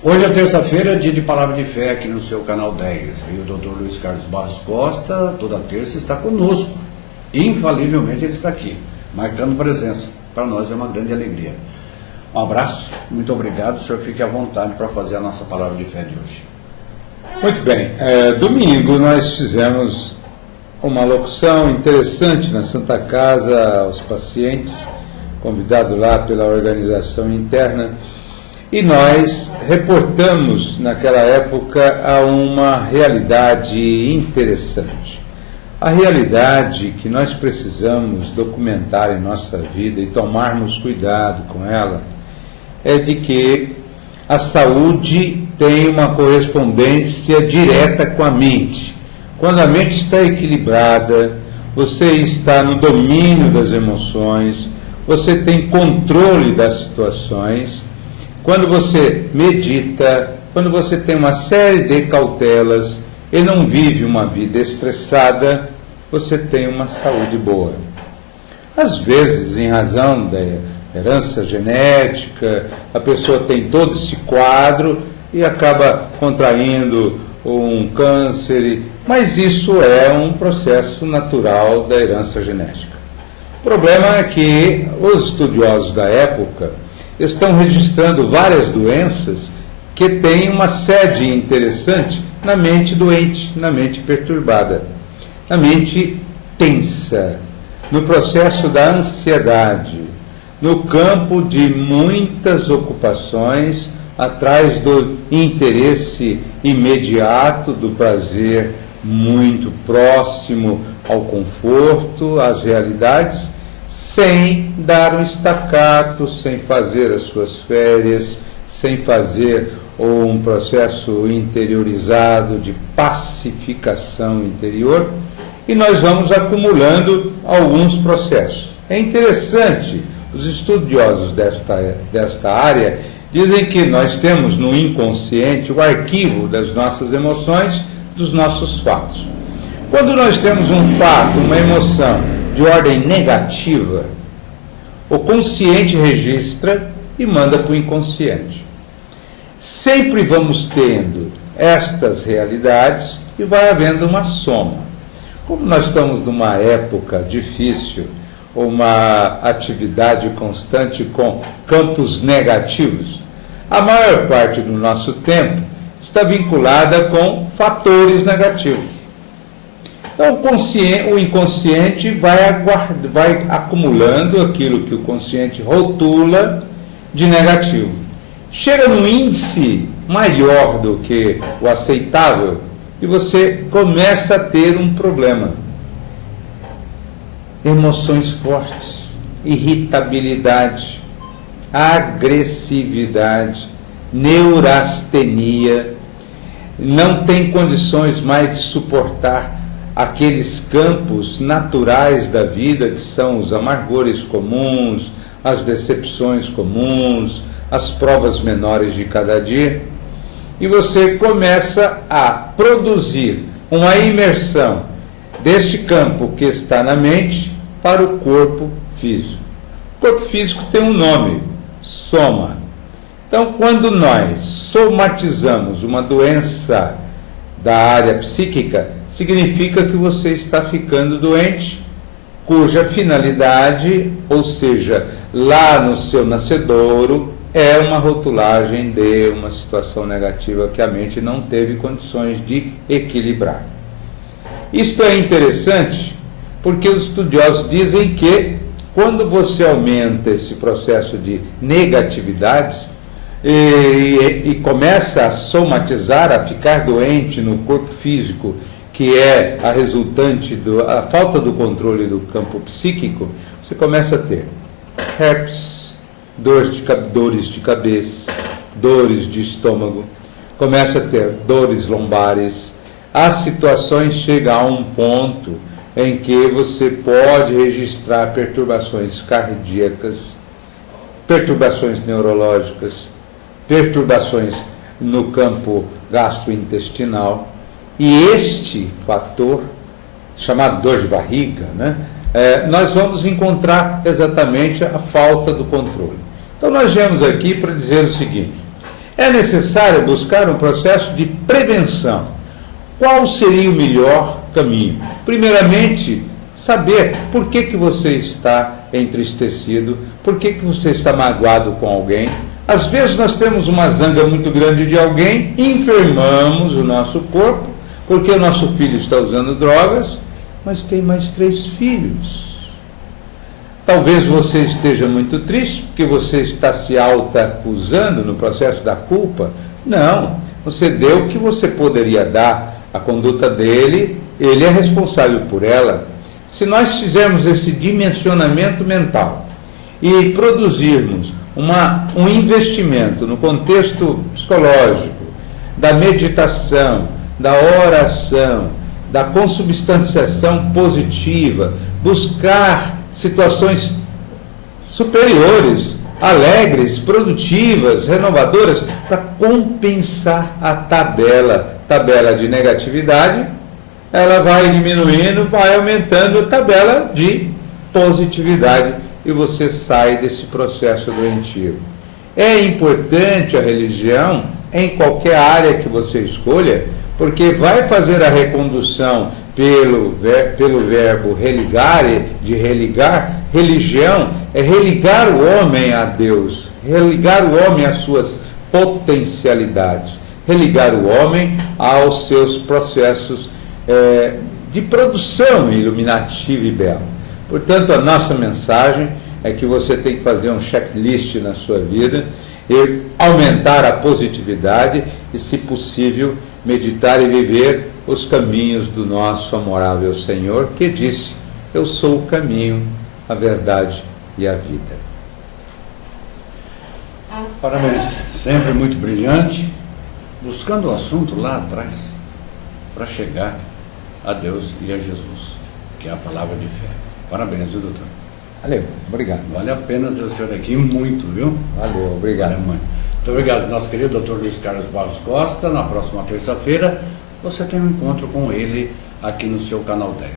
Hoje é terça-feira, dia de Palavra de Fé aqui no seu canal 10. E o Dr. Luiz Carlos Barros Costa, toda terça, está conosco. Infalivelmente ele está aqui, marcando presença. Para nós é uma grande alegria. Um abraço, muito obrigado. O senhor fique à vontade para fazer a nossa Palavra de Fé de hoje. Muito bem. Domingo nós fizemos uma locução interessante na Santa Casa aos pacientes, convidado lá pela organização interna. E nós reportamos, naquela época, a uma realidade interessante. A realidade que nós precisamos documentar em nossa vida e tomarmos cuidado com ela é de que a saúde tem uma correspondência direta com a mente. Quando a mente está equilibrada, você está no domínio das emoções, você tem controle das situações. Quando você medita, quando você tem uma série de cautelas e não vive uma vida estressada, você tem uma saúde boa. Às vezes, em razão da herança genética, a pessoa tem todo esse quadro e acaba contraindo um câncer, mas isso é um processo natural da herança genética. O problema é que os estudiosos da época estão registrando várias doenças que têm uma sede interessante na mente doente, na mente perturbada, na mente tensa, no processo da ansiedade, no campo de muitas ocupações, atrás do interesse imediato, do prazer muito próximo ao conforto, às realidades, sem dar um estacato, sem fazer as suas férias, sem fazer um processo interiorizado de pacificação interior, e nós vamos acumulando alguns processos. É interessante, os estudiosos desta área dizem que nós temos no inconsciente o arquivo das nossas emoções, dos nossos fatos. Quando nós temos um fato, uma emoção de ordem negativa, o consciente registra e manda para o inconsciente. Sempre vamos tendo estas realidades e vai havendo uma soma. Como nós estamos numa época difícil, uma atividade constante com campos negativos, a maior parte do nosso tempo está vinculada com fatores negativos. Então, o inconsciente vai acumulando aquilo que o consciente rotula de negativo. Chega num índice maior do que o aceitável e você começa a ter um problema. Emoções fortes, irritabilidade, agressividade, neurastenia, não tem condições mais de suportar aqueles campos naturais da vida, que são os amargores comuns, as decepções comuns, as provas menores de cada dia, e você começa a produzir uma imersão deste campo que está na mente para o corpo físico. O corpo físico tem um nome, soma. Então, quando nós somatizamos uma doença da área psíquica, significa que você está ficando doente, cuja finalidade, ou seja, lá no seu nascedouro, é uma rotulagem de uma situação negativa que a mente não teve condições de equilibrar. Isto é interessante porque os estudiosos dizem que quando você aumenta esse processo de negatividades e começa a somatizar, a ficar doente no corpo físico, que é a resultante da falta do controle do campo psíquico, você começa a ter herpes, dores de cabeça, dores de estômago, começa a ter dores lombares. As situações chegam a um ponto em que você pode registrar perturbações cardíacas, perturbações neurológicas, perturbações no campo gastrointestinal. E este fator, chamado dor de barriga, nós vamos encontrar exatamente a falta do controle. Então nós viemos aqui para dizer o seguinte: É necessário buscar um processo de prevenção. Qual seria o melhor caminho? Primeiramente, saber por que você está entristecido, por que você está magoado com alguém. Às vezes nós temos uma zanga muito grande de alguém, enfermamos o nosso corpo, porque o nosso filho está usando drogas, mas tem mais 3 filhos. Talvez você esteja muito triste, porque você está se auto-acusando no processo da culpa. Não, você deu o que você poderia dar. A conduta dele, ele é responsável por ela. Se nós fizermos esse dimensionamento mental e produzirmos um investimento no contexto psicológico, da meditação, da oração, da consubstanciação positiva, buscar situações superiores, alegres, produtivas, renovadoras, para compensar a tabela de negatividade, ela vai diminuindo, vai aumentando a tabela de positividade e você sai desse processo doentio. É importante a religião em qualquer área que você escolha, porque vai fazer a recondução pelo verbo religar, de religar. Religião é religar o homem a Deus, religar o homem às suas potencialidades, religar o homem aos seus processos de produção iluminativa e bela. Portanto, a nossa mensagem é que você tem que fazer um checklist na sua vida e aumentar a positividade e, se possível, meditar e viver os caminhos do nosso amorável Senhor, que disse: eu sou o caminho, a verdade e a vida. Parabéns, sempre muito brilhante, buscando o assunto lá atrás, para chegar a Deus e a Jesus, que é a palavra de fé. Parabéns, viu, doutor? Valeu, obrigado. Vale a pena ter o senhor aqui muito, viu? Valeu, obrigado. Valeu muito. Muito obrigado, nosso querido doutor Luiz Carlos Barros Costa. Na próxima terça-feira, você tem um encontro com ele aqui no seu canal 10.